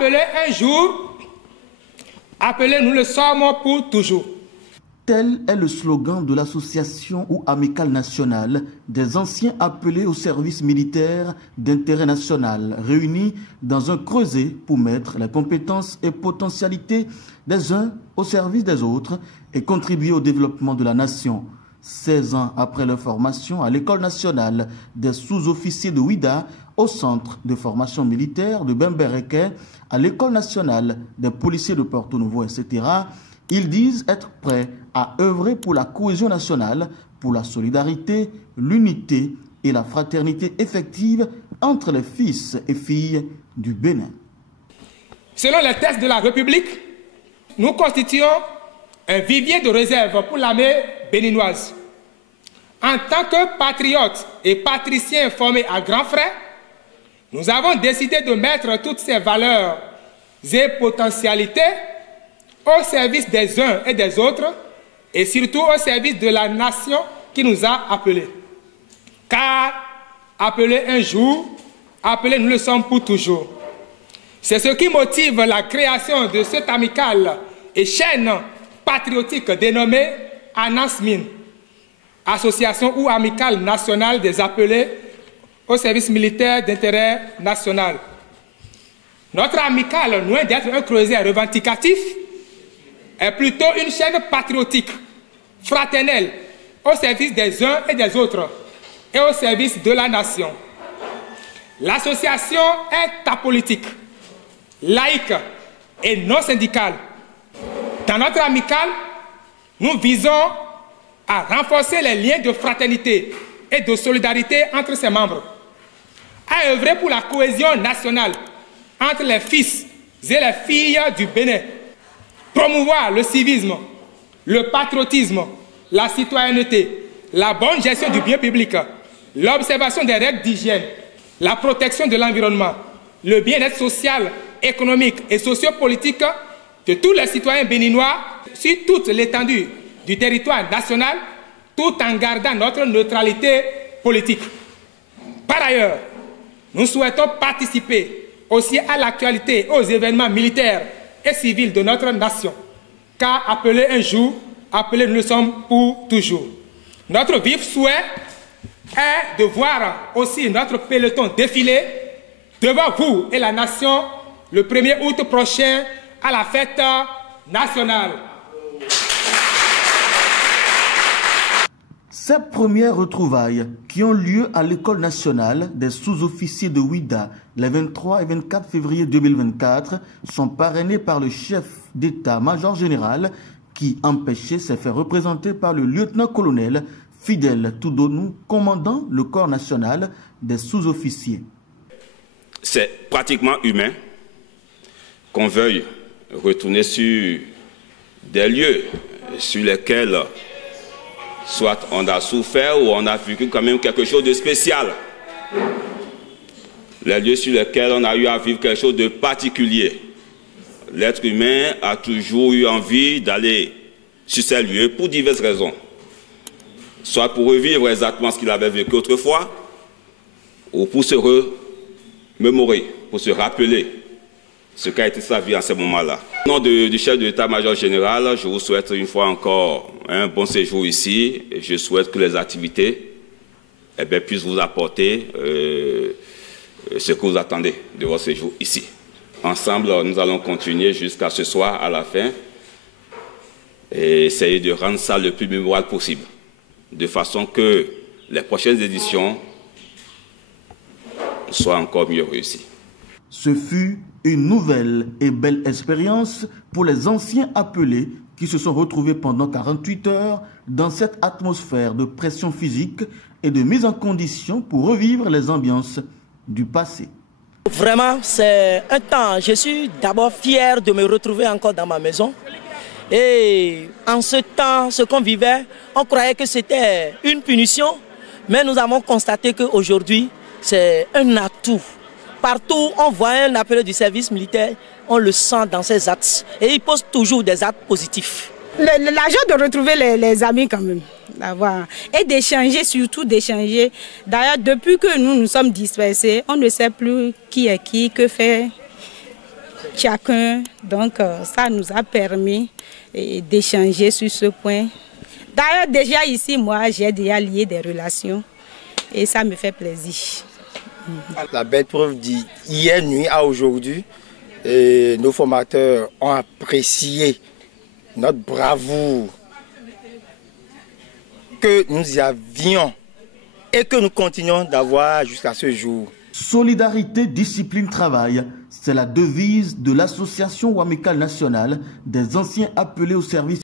Appelez un jour, appelez nous le sommes pour toujours. Tel est le slogan de l'association ou amicale nationale des anciens appelés au service militaire d'intérêt national, réunis dans un creuset pour mettre les compétences et potentialités des uns au service des autres et contribuer au développement de la nation. 16 ans après leur formation à l'École nationale des sous-officiers de Ouidah, au centre de formation militaire de Bembereke, à l'École nationale des policiers de Porto Novo, etc., ils disent être prêts à œuvrer pour la cohésion nationale, pour la solidarité, l'unité et la fraternité effective entre les fils et filles du Bénin. Selon les textes de la République, nous constituons un vivier de réserve pour l'armée béninoise. En tant que patriotes et patriciens formés à grands frais, nous avons décidé de mettre toutes ces valeurs et potentialités au service des uns et des autres, et surtout au service de la nation qui nous a appelés. Car appelés un jour, appelés nous le sommes pour toujours. C'est ce qui motive la création de cette amicale et chaîne patriotique dénommée ANASMIN, Association ou Amicale nationale des appelés au service militaire d'intérêt national. Notre amicale, loin d'être un creuset revendicatif, est plutôt une chaîne patriotique, fraternelle, au service des uns et des autres, et au service de la nation. L'association est apolitique, laïque et non syndicale. Dans notre amicale, nous visons à renforcer les liens de fraternité et de solidarité entre ses membres, à œuvrer pour la cohésion nationale entre les fils et les filles du Bénin, promouvoir le civisme, le patriotisme, la citoyenneté, la bonne gestion du bien public, l'observation des règles d'hygiène, la protection de l'environnement, le bien-être social, économique et sociopolitique de tous les citoyens béninois sur toute l'étendue du territoire national, tout en gardant notre neutralité politique. Par ailleurs, nous souhaitons participer aussi à l'actualité et aux événements militaires et civils de notre nation, car appelés un jour, appelés nous le sommes pour toujours. Notre vif souhait est de voir aussi notre peloton défiler devant vous et la nation le 1er août prochain à la fête nationale. Ces premières retrouvailles qui ont lieu à l'École nationale des sous-officiers de Ouidah les 23 et 24 février 2024 sont parrainées par le chef d'état-major général qui empêchait s'est fait représenter par le lieutenant-colonel Fidèle Toudonou, commandant le corps national des sous-officiers. C'est pratiquement humain qu'on veuille retourner sur des lieux sur lesquels soit on a souffert ou on a vécu quand même quelque chose de spécial. Les lieux sur lesquels on a eu à vivre quelque chose de particulier. L'être humain a toujours eu envie d'aller sur ces lieux pour diverses raisons. Soit pour revivre exactement ce qu'il avait vécu autrefois, ou pour se remémorer, pour se rappeler ce qu'a été sa vie en ce moment-là. Au nom du chef de l'état-major général, je vous souhaite une fois encore un bon séjour ici. Et je souhaite que les activités puissent vous apporter ce que vous attendez de votre séjour ici. Ensemble, nous allons continuer jusqu'à ce soir, à la fin, et essayer de rendre ça le plus mémorable possible, de façon que les prochaines éditions soient encore mieux réussies. Ce fut une nouvelle et belle expérience pour les anciens appelés qui se sont retrouvés pendant 48 heures dans cette atmosphère de pression physique et de mise en condition pour revivre les ambiances du passé. Vraiment, c'est un temps. Je suis d'abord fier de me retrouver encore dans ma maison. Et en ce temps, ce qu'on vivait, on croyait que c'était une punition, mais nous avons constaté qu'aujourd'hui, c'est un atout. Partout où on voit un appel du service militaire, on le sent dans ses actes. Et il pose toujours des actes positifs. La joie de retrouver les amis quand même. Et d'échanger, surtout d'échanger. D'ailleurs, depuis que nous nous sommes dispersés, on ne sait plus qui est qui, que fait chacun. Donc ça nous a permis d'échanger sur ce point. D'ailleurs, déjà ici, moi, j'ai déjà lié des relations et ça me fait plaisir. La belle preuve d'hier nuit à aujourd'hui, nos formateurs ont apprécié notre bravoure que nous y avions et que nous continuons d'avoir jusqu'à ce jour. Solidarité, discipline, travail, c'est la devise de l'association ou amicale nationale des anciens appelés au service